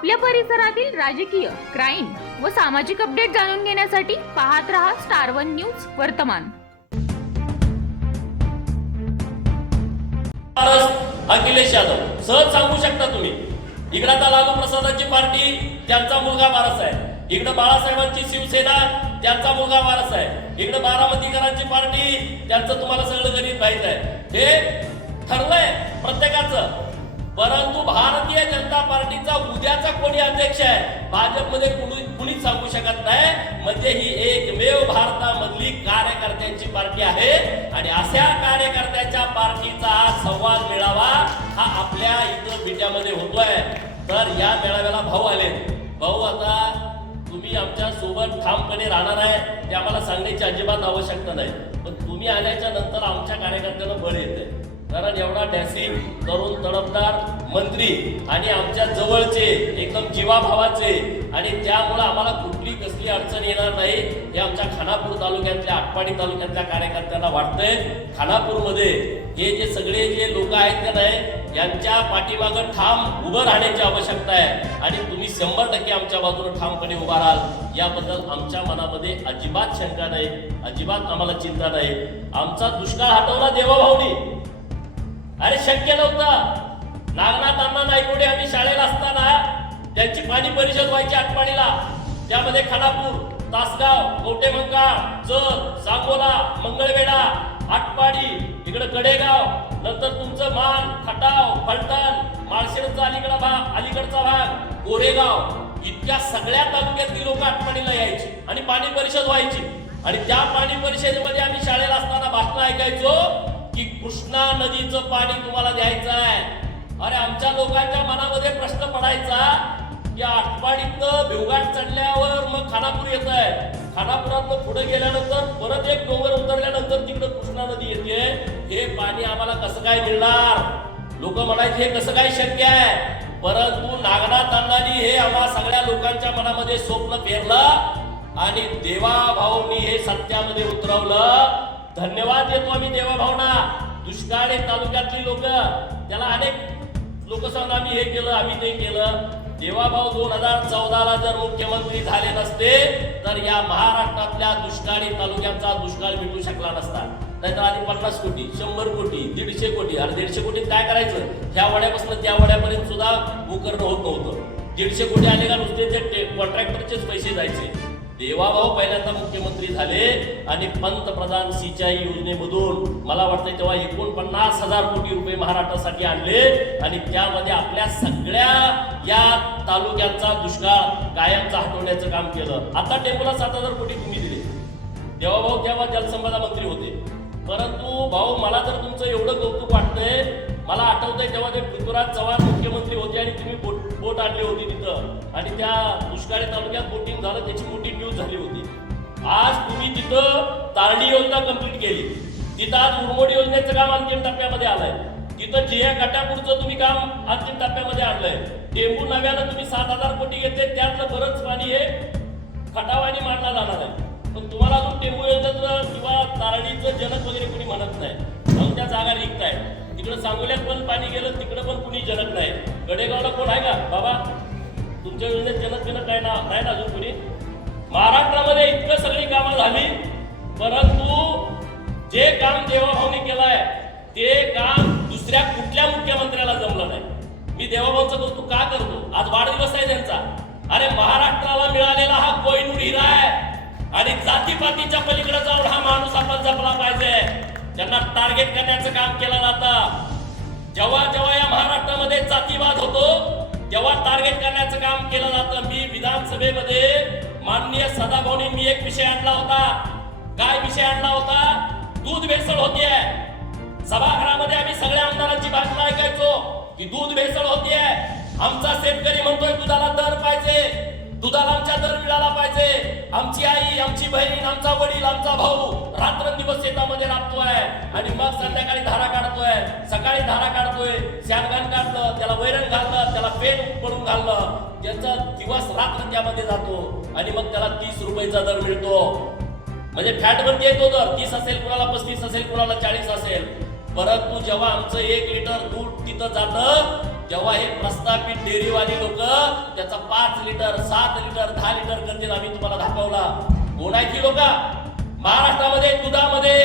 आपल्या परिसरातील राजकीय क्राईम व सामाजिक अपडेट जाणून घेण्यासाठी पाहत रहा स्टार वन न्यूज वर्तमान. अखिलेश यादव सहज सांगू शकता तुम्ही? इकडं आता लालू प्रसादांची पार्टी त्यांचा मुलगा वारस आहे इकडं बाळासाहेबांची शिवसेना त्यांचा मुलगा वारस आहे इकडं बारामतीकरांची पार्टी त्यांचं तुम्हाला सगळं गणित माहीत आहे. हे ठरलंय प्रत्येकाचं. परंतु भारतीय जनता पार्टीचा उद्याचा कोणी अध्यक्ष आहे? भाजपमध्ये कुणी कुणीच सांगू शकत नाही. म्हणजे ही एकमेव भारतामधली कार्यकर्त्यांची पार्टी आहे. आणि अशा कार्यकर्त्यांच्या पार्टीचा संवाद मिळावा हा आपल्या इथं विट्यामध्ये होतोय. तर या मेळाव्याला भाऊ आले. भाऊ आता तुम्ही आमच्यासोबत ठामपणे राहणार आहे. ते आम्हाला सांगण्याची अजिबात आवश्यकता नाही. पण तुम्ही आल्याच्यानंतर आमच्या कार्यकर्त्यांना बळ येते कारण एवढा डॅसिंग तरुण तडफदार मंत्री आणि आमच्या जवळचे एकदम जीवाभावाचे आणि त्यामुळं आम्हाला कुठली कसली अडचण येणार नाही हे आमच्या खानापूर तालुक्यातल्या आटपाडी तालुक्यातल्या कार्यकर्त्यांना वाटतंय. खानापूरमध्ये हे जे सगळे जे लोक आहेत का नाही यांच्या पाठीमागं ठाम उभं राहण्याची आवश्यकता आहे. आणि तुम्ही शंभर टक्के आमच्या बाजूने ठामपणे उभा राहाल. याबद्दल आमच्या मनामध्ये अजिबात शंका नाही अजिबात आम्हाला चिंता नाही. आमचा दुष्काळ हटवला देवाभाऊनी. अरे शक्य नव्हतं. नागनाथ अण्णा नायकोडे आम्ही शाळेला असताना त्यांची पाणी परिषद व्हायची आटपाडीला त्यामध्ये खानापूर तासगाव कवटेमंकाळ चल सांगोला मंगळवेढा आटपाडी इकडं कडेगाव नंतर तुमचं मान खटाव फलटण माळशेरचा अलीकडा भाग अलीकडचा भाग गोरेगाव. इतक्या सगळ्या तालुक्यातली लोक आटपाडीला यायची आणि पाणी परिषद व्हायची. आणि त्या पाणी परिषदेमध्ये आम्ही शाळेला असताना भाषणं ऐकायचो कृष्णा नदीचं पाणी तुम्हाला द्यायचं आहे. अरे आमच्या लोकांच्या मनामध्ये प्रश्न पडायचा की आठवाडीत भिवघाट चढल्यावर मग खानापूर येत आहे मग पुढे गेल्यानंतर परत एक डोंगर उतरल्यानंतर तिकडे कृष्णा नदी येते. हे पाणी आम्हाला कसं काय मिळणार? लोक म्हणायचे हे कसं काय शक्य आहे? परंतु नागनाथ अण्णांनी हे आम्हा सगळ्या लोकांच्या मनामध्ये स्वप्न पेरलं आणि देवा भाऊनी हे सत्यामध्ये उतरवलं. धन्यवाद देतो आम्ही देवा भाऊना दुष्काळ तालुक्यातली लोक त्याला अनेक लोक सांगतात आम्ही हे केलं आम्ही ते केलं. देवाभाऊ दोन हजार चौदाला जर मुख्यमंत्री झाले नसते तर या महाराष्ट्रातल्या दुष्काळी तालुक्यांचा दुष्काळ मिटू शकला नसता. नाहीतर आधी पन्नास कोटी शंभर कोटी दीडशे कोटी अरे दीडशे कोटीत काय करायचं? ह्या वड्यापासून त्या वड्यापर्यंत सुद्धा भूकरण होत नव्हतं. दीडशे कोटी आले का नुसते ते कॉन्ट्रॅक्टरचेच पैसे जायचे. देवाभाऊ पहिल्यांदा मुख्यमंत्री झाले आणि पंतप्रधान सिंचाई योजनेमधून मला वाटतं तेव्हा एकोणपन्नास हजार कोटी रुपये महाराष्ट्रासाठी आणले आणि त्यामध्ये आपल्या सगळ्या या तालुक्यांचा दुष्काळ कायमचा हटवण्याचं काम केलं. आता टेम्पोला सात हजार कोटी तुम्ही दिले. देवाभाऊ तेव्हा जलसंपदा मंत्री होते. परंतु भाऊ मला जर तुमचं एवढं कौतुक वाटतंय मला आठवतंय तेव्हा ते पृथ्वीराज चव्हाण आणली होती तिथं. आणि त्या दुष्काळी तालुक्यात बोटिंग झालं त्याची मोठी न्यूज झाली होती. आज तुम्ही तिथं तारणी योजना कंप्लीट केली. तिथं आज उरमोडी योजनेचं काम अंतिम टप्प्यामध्ये आलंय. तिथं जिया गटापूरचं तुम्ही काम अंतिम टप्प्यामध्ये आणलंय. टेंबू नव्यानं तुम्ही सात हजार कोटी घेतले त्यातलं बरंच पाणी हे खटावानी मांडला जाणार आहे. पण तुम्हाला अजून टेंबू योजनेचं किंवा तारणीचं जनक वगैरे कोणी म्हणत नाही. म्हणून त्या जागा रिक्त आहे तिकडं सांगोल्यात पण पाणी गेलं तिकडं पण कुणी जनक नाही. गडेगावला कोण आहे का? बाबा तुमच्या योजनेत जनक जनक काय ना नाही ना अजून कोणी? महाराष्ट्रामध्ये इतकं सगळी कामं झाली परंतु जे काम देवाभाऊनी केलंय ते काम दुसऱ्या कुठल्या मुख्यमंत्र्याला जमलं नाही. मी देवाभाऊचं कौतुक का करतो? आज वाढदिवस आहे त्यांचा. अरे महाराष्ट्राला मिळालेला हा कोहिनूर हिरा आहे. आणि जातीपातीच्या पलीकडे जाऊन हा माणूस आपण जपला पाहिजे. त्यांना टार्गेट करण्याचं काम केलं जातं. जेव्हा जेव्हा जातीवाद होतो तेव्हा टार्गेट करण्याचं काम केलं जातं मी विधानसभेमध्ये माननीय सदाभाऊनी मी एक विषय आणला होता. काय विषय आणला होता? दूध भेसळ होतीये. सभागृहामध्ये आम्ही सगळ्या आमदारांची भाषण ऐकायचो की दूध भेसळ होतीये. आमचा शेतकरी म्हणतोय दुधाला दर पाहिजे. दुधाला आमच्या दर मिळाला पाहिजे. आमची आई आमची बहीण आमचा वडील आमचा भाऊ रात्रंदिवस शेतामध्ये राबतोय आणि मग संध्याकाळी धारा काढतोय. सकाळी धारा काढतोय शानगान काढलं त्याला वैरण घाललं त्याला पेन पडून घाललं. ज्याचा दिवस रात्र त्यामध्ये जातो आणि मग त्याला तीस रुपयाचा दर मिळतो. म्हणजे फॅट वरती येतो दर. तीस असेल कुणाला पस्तीस असेल कुणाला चाळीस असेल. परंतु जेव्हा आमचं एक लिटर दूध तिथं जातं जेव्हा हे प्रस्थापित डेअरीवाली लोक त्याचा पाच लिटर सात लिटर दहा लिटर करतील आम्ही तुम्हाला दाखवला. कोण आहेत ही लोक महाराष्ट्रामध्ये दुधामध्ये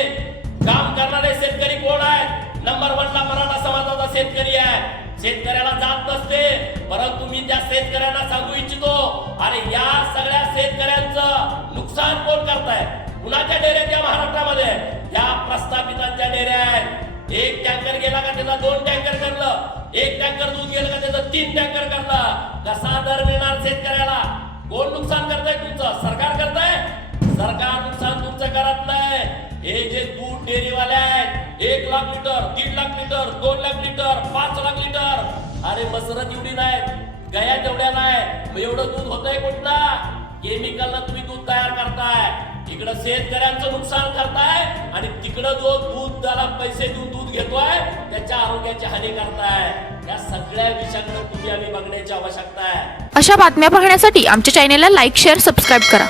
काम करणारे शेतकरी कोण आहेत? नंबर वनला मराठा समाजाचा शेतकरी आहे. शेतकऱ्याला जात नसते परंतु मी त्या शेतकऱ्यांना सांगू इच्छितो अरे या सगळ्या शेतकऱ्यांचं नुकसान कोण करताय? कुणाच्या डेऱ्या त्या महाराष्ट्रामध्ये? या प्रस्थापितांच्या डेऱ्या आहेत. एक टँकर गेला का त्याचा दोन टँकर करलं? एक टँकर दूध गेलं का त्याचा तीन टँकर करला? कसा दर मिळणार शेतकऱ्याला? कोण नुकसान करताय तुमचं? सरकार करताय? सरकार नुकसान तुमचं करत नाही. हे जे दूध डेअरीवाले आहेत एक लाख लिटर दीड लाख लिटर दोन लाख लिटर पाच लाख लिटर. अरे मसरत एवढी नाही गया तेवढ्या नाही मग एवढं दूध होतंय कुठला केमिकलला तुम्ही दूध तयार करताय. इकडं शेतकऱ्यांचं नुकसान करताय आणि तिकडं जो दूध त्याला पैसे देऊन दूध घेतोय त्याच्या आरोग्याची हानी करताय. या सगळ्या विषयांकडे तुम्ही आम्ही बघण्याची आवश्यकता आहे. अशा बातम्या पाहण्यासाठी आमच्या चॅनेलला लाईक शेअर सबस्क्राईब करा.